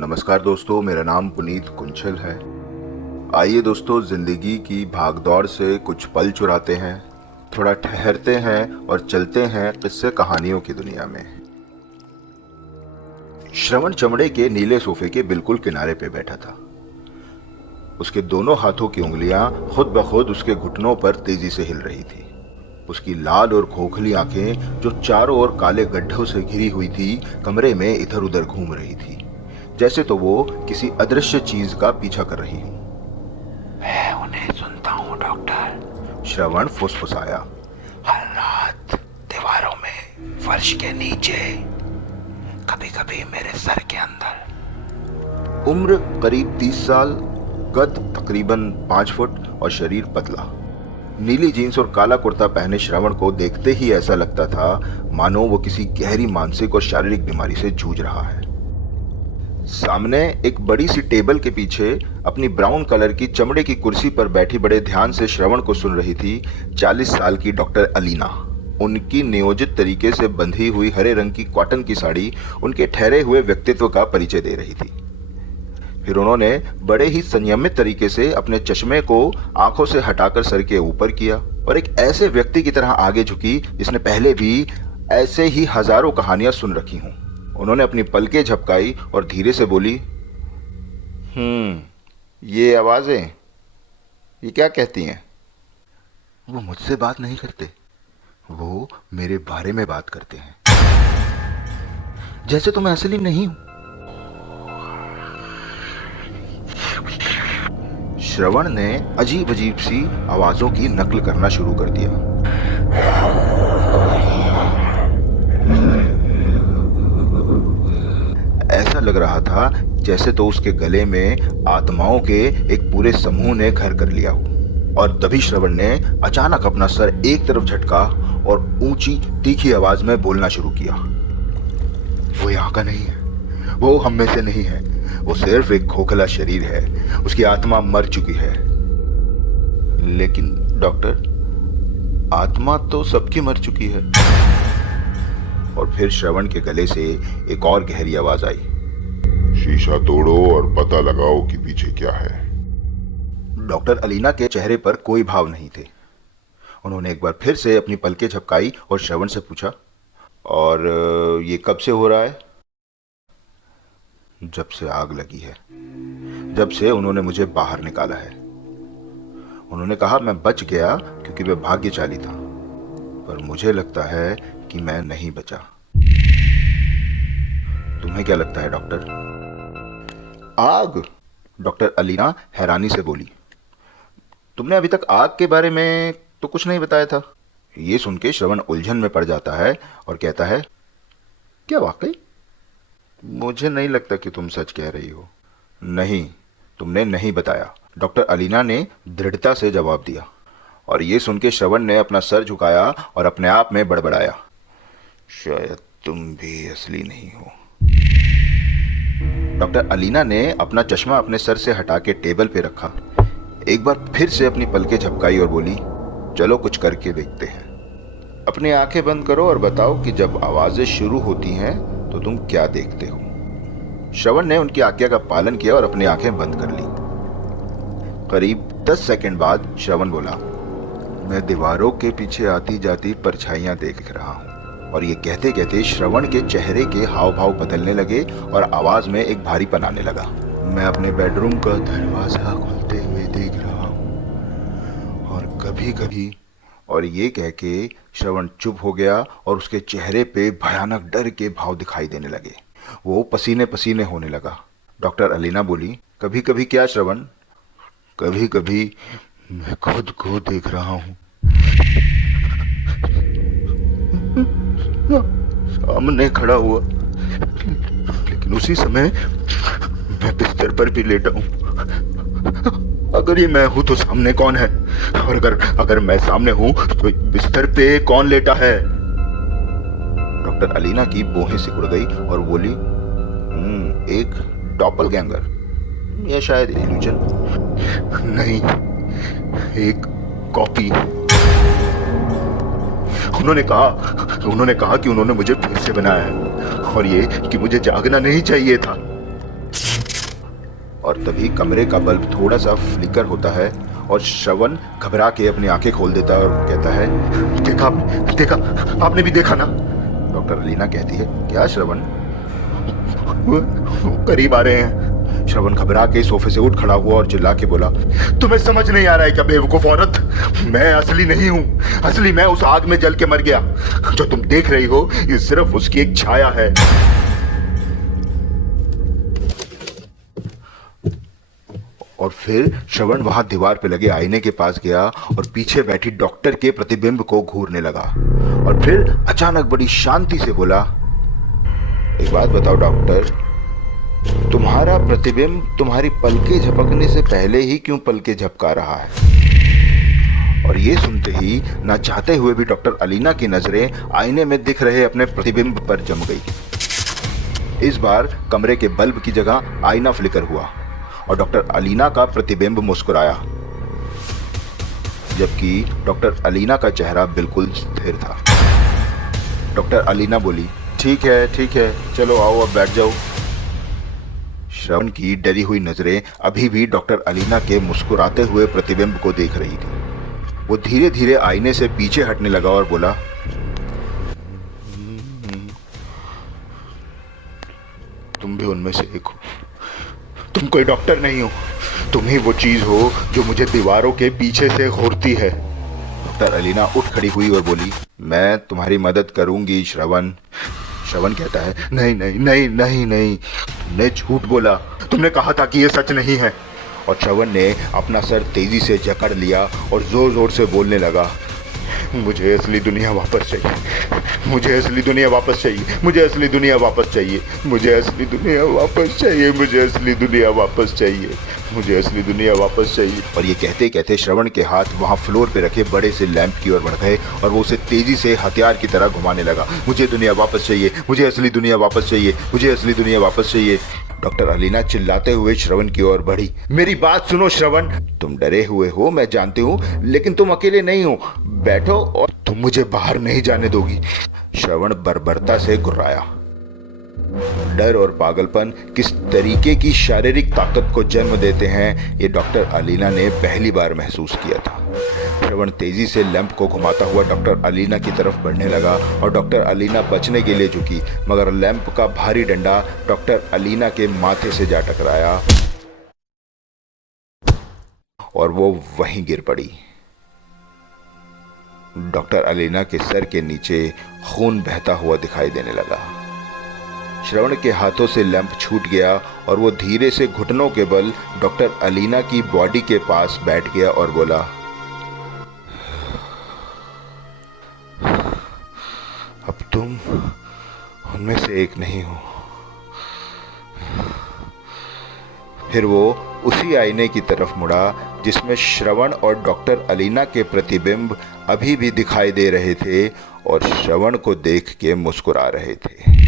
नमस्कार दोस्तों, मेरा नाम पुनीत कुंचल है। आइए दोस्तों, जिंदगी की भागदौड़ से कुछ पल चुराते हैं, थोड़ा ठहरते हैं और चलते हैं किस्से कहानियों की दुनिया में। श्रवण चमड़े के नीले सोफे के बिल्कुल किनारे पे बैठा था। उसके दोनों हाथों की उंगलियां खुद ब खुद उसके घुटनों पर तेजी से हिल रही थी। उसकी लाल और खोखली आंखें, जो चारों ओर काले गड्ढों से घिरी हुई थी, कमरे में इधर उधर घूम रही थी, जैसे तो वो किसी अदृश्य चीज का पीछा कर रही हो। मैं उन्हें सुनता हूँ डॉक्टर, श्रवण फुसफुसाया। हर रात दीवारों में, फर्श के नीचे, कभी कभी मेरे सर के अंदर। उम्र करीब 30 साल, कद तकरीबन 5 फुट और शरीर पतला। नीली जीन्स और काला कुर्ता पहने श्रवण को देखते ही ऐसा लगता था मानो वो किसी गहरी मानसिक और शारीरिक बीमारी से जूझ रहा है। सामने एक बड़ी सी टेबल के पीछे अपनी ब्राउन कलर की चमड़े की कुर्सी पर बैठी बड़े ध्यान से श्रवण को सुन रही थी 40 साल की डॉक्टर अलीना। उनकी नियोजित तरीके से बंधी हुई हरे रंग की कॉटन की साड़ी उनके ठहरे हुए व्यक्तित्व का परिचय दे रही थी। फिर उन्होंने बड़े ही संयमित तरीके से अपने चश्मे को आंखों से हटाकर सर के ऊपर किया और एक ऐसे व्यक्ति की तरह आगे झुकी जिसने पहले भी ऐसे ही हजारों कहानियां सुन रखी हों। उन्होंने अपनी पलकें झपकाई और धीरे से बोली, ये आवाजें, ये क्या कहती हैं? वो मुझसे बात नहीं करते, वो मेरे बारे में बात करते हैं, जैसे तो मैं असली नहीं हूं। श्रवण ने अजीब अजीब सी आवाजों की नकल करना शुरू कर दिया। ऐसा लग रहा था जैसे तो उसके गले में आत्माओं के एक पूरे समूह ने घर कर लिया हो। और तभी श्रवण ने अचानक अपना सर एक तरफ झटका और ऊंची तीखी आवाज में बोलना शुरू किया। वो यहाँ का नहीं है, वो हम में से नहीं है, वो सिर्फ एक खोखला शरीर है, उसकी आत्मा मर चुकी है। लेकिन डॉक्टर, आत्मा तो सबकी मर चुकी है। और फिर श्रवण के गले से एक और गहरी आवाज आई, शीशा तोड़ो और पता लगाओ कि पीछे क्या है। डॉक्टर अलीना के चेहरे पर कोई भाव नहीं थे। उन्होंने एक बार फिर से अपनी पलकें झपकाई और श्रवण से पूछा, और ये कब से हो रहा है? जब से आग लगी है, जब से उन्होंने मुझे बाहर निकाला है। उन्होंने कहा मैं बच गया क्योंकि मैं भाग्यशाली था, पर मुझे लगता है कि मैं नहीं बचा। तुम्हें क्या लगता है डॉक्टर? आग? डॉक्टर अलीना हैरानी से बोली, तुमने अभी तक आग के बारे में तो कुछ नहीं बताया था। ये सुन के श्रवण उलझन में पड़ जाता है और कहता है, क्या वाकई? मुझे नहीं लगता कि तुम सच कह रही हो। नहीं, तुमने नहीं बताया, डॉक्टर अलीना ने दृढ़ता से जवाब दिया। और ये सुन के श्रवण ने अपना सर झुकाया और अपने आप में बड़बड़ाया, शायद तुम भी असली नहीं हो। डॉक्टर अलीना ने अपना चश्मा अपने सर से हटा के टेबल पे रखा, एक बार फिर से अपनी पलकें झपकाई और बोली, चलो कुछ करके देखते हैं। अपनी आंखें बंद करो और बताओ कि जब आवाजें शुरू होती हैं तो तुम क्या देखते हो। श्रवण ने उनकी आज्ञा का पालन किया और अपनी आंखें बंद कर ली। करीब 10 सेकंड बाद श्रवण बोला, मैं दीवारों के पीछे आती जाती परछाइयां देख रहा हूं। और ये कहते कहते श्रवण के चेहरे के हाव भाव बदलने लगे और आवाज में एक भारीपन आने लगा। मैं अपने बेडरूम का दरवाजा खुलते हुए देख रहा हूं और कभी कभी, और ये कह के श्रवण चुप हो गया और उसके चेहरे पे भयानक डर के भाव दिखाई देने लगे। वो पसीने पसीने होने लगा। डॉक्टर अलीना बोली, कभी कभी क्या श्रवण? कभी कभी मैं खुद को देख रहा हूं, सामने खड़ा हुआ, लेकिन उसी समय मैं बिस्तर पर भी लेटा हूं। अगर ये मैं हूं तो सामने कौन है? और अगर मैं सामने हूं तो बिस्तर पे कौन लेटा है? डॉक्टर अलीना की भौहें सिकुड़ गई और बोली, एक डॉपलगैंगर या शायद इल्यूजन। नहीं, एक कॉपी। उन्होंने कहा कि उन्होंने मुझे फिर से बनाया है और ये कि मुझे जागना नहीं चाहिए था। और तभी कमरे का बल्ब थोड़ा सा फ्लिकर होता है और श्रवण घबरा के अपनी आंखें खोल देता है और कहता है, देखा आपने भी देखा ना? डॉक्टर अलीना कहती है, क्या श्रवण? वो करीब आ रहे हैं। श्रवण घबरा के सोफे से उठ खड़ा हुआ और चिल्ला के बोला, तुम्हें समझ नहीं आ रहा है क्या बेवकूफ औरत? मैं असली नहीं हूं, असली मैं उस आग में जल के मर गया। जो तुम देख रही हो ये सिर्फ उसकी एक छाया है। और फिर श्रवण वहां दीवार पे लगे आईने के पास गया और पीछे बैठी डॉक्टर के प्रतिबिंब को घूरने लगा और फिर अचानक बड़ी शांति से बोला, एक बात बताओ डॉक्टर, तुम्हारा प्रतिबिंब तुम्हारी पलके झपकने से पहले ही क्यों पलके झपका रहा है? और ये सुनते ही ना चाहते हुए भी डॉक्टर अलीना की नजरें आईने में दिख रहे अपने प्रतिबिंब पर जम गई। इस बार कमरे के बल्ब की जगह आईना फ्लिकर हुआ और डॉक्टर अलीना का प्रतिबिंब मुस्कुराया, जबकि डॉक्टर अलीना का चेहरा बिल्कुल स्थिर था। डॉक्टर अलीना बोली, ठीक है, चलो आओ अब बैठ जाओ। श्रवण की डरी हुई नजरें अभी भी डॉक्टर अलीना के मुस्कुराते हुए प्रतिबिंब को देख रही थी। वो धीरे धीरे आईने से पीछे हटने लगा और बोला, तुम भी उनमें से एक हो। तुम कोई डॉक्टर नहीं हो, तुम ही वो चीज हो जो मुझे दीवारों के पीछे से घूरती है। डॉक्टर अलीना उठ खड़ी हुई और बोली, मैं तुम्हारी मदद करूंगी श्रवण। श्रवण कहता है, नहीं, तुमने झूठ बोला, तुमने कहा था कि ये सच नहीं है। और श्रवण ने अपना सर तेजी से जकड़ लिया और जोर जोर से बोलने लगा, मुझे असली दुनिया वापस चाहिए, मुझे असली दुनिया वापस चाहिए, मुझे असली दुनिया वापस चाहिए, मुझे असली दुनिया वापस चाहिए, मुझे असली दुनिया वापस चाहिए, मुझे असली दुनिया वापस चाहिए। और ये कहते कहते श्रवण के हाथ वहाँ फ्लोर पे रखे बड़े से लैंप की ओर बढ़ गए और वो उसे तेजी से हथियार की तरह घुमाने लगा। मुझे दुनिया वापस चाहिए, मुझे असली दुनिया वापस चाहिए, मुझे असली दुनिया वापस चाहिए। डॉक्टर अलीना चिल्लाते हुए श्रवण की ओर बढ़ी, मेरी बात सुनो श्रवण, तुम डरे हुए हो मैं जानती हूँ, लेकिन तुम अकेले नहीं हो, बैठो और तुम मुझे बाहर नहीं जाने दोगी। श्रवण बर्बरता से गुर्राया। डर और पागलपन किस तरीके की शारीरिक ताकत को जन्म देते हैं ये डॉक्टर अलीना ने पहली बार महसूस किया था। श्रवण तेजी से लैंप को घुमाता हुआ डॉक्टर अलीना की तरफ बढ़ने लगा और डॉक्टर अलीना बचने के लिए झुकी, मगर लैंप का भारी डंडा डॉक्टर अलीना के माथे से जा टकराया और वो वहीं गिर पड़ी। डॉक्टर अलीना के सर के नीचे खून बहता हुआ दिखाई देने लगा। श्रवण के हाथों से लैंप छूट गया और वो धीरे से घुटनों के बल डॉक्टर अलीना की बॉडी के पास बैठ गया और बोला, अब तुम उनमें से एक नहीं हो। फिर वो उसी आईने की तरफ मुड़ा जिसमें श्रवण और डॉक्टर अलीना के प्रतिबिंब अभी भी दिखाई दे रहे थे और श्रवण को देख के मुस्कुरा रहे थे।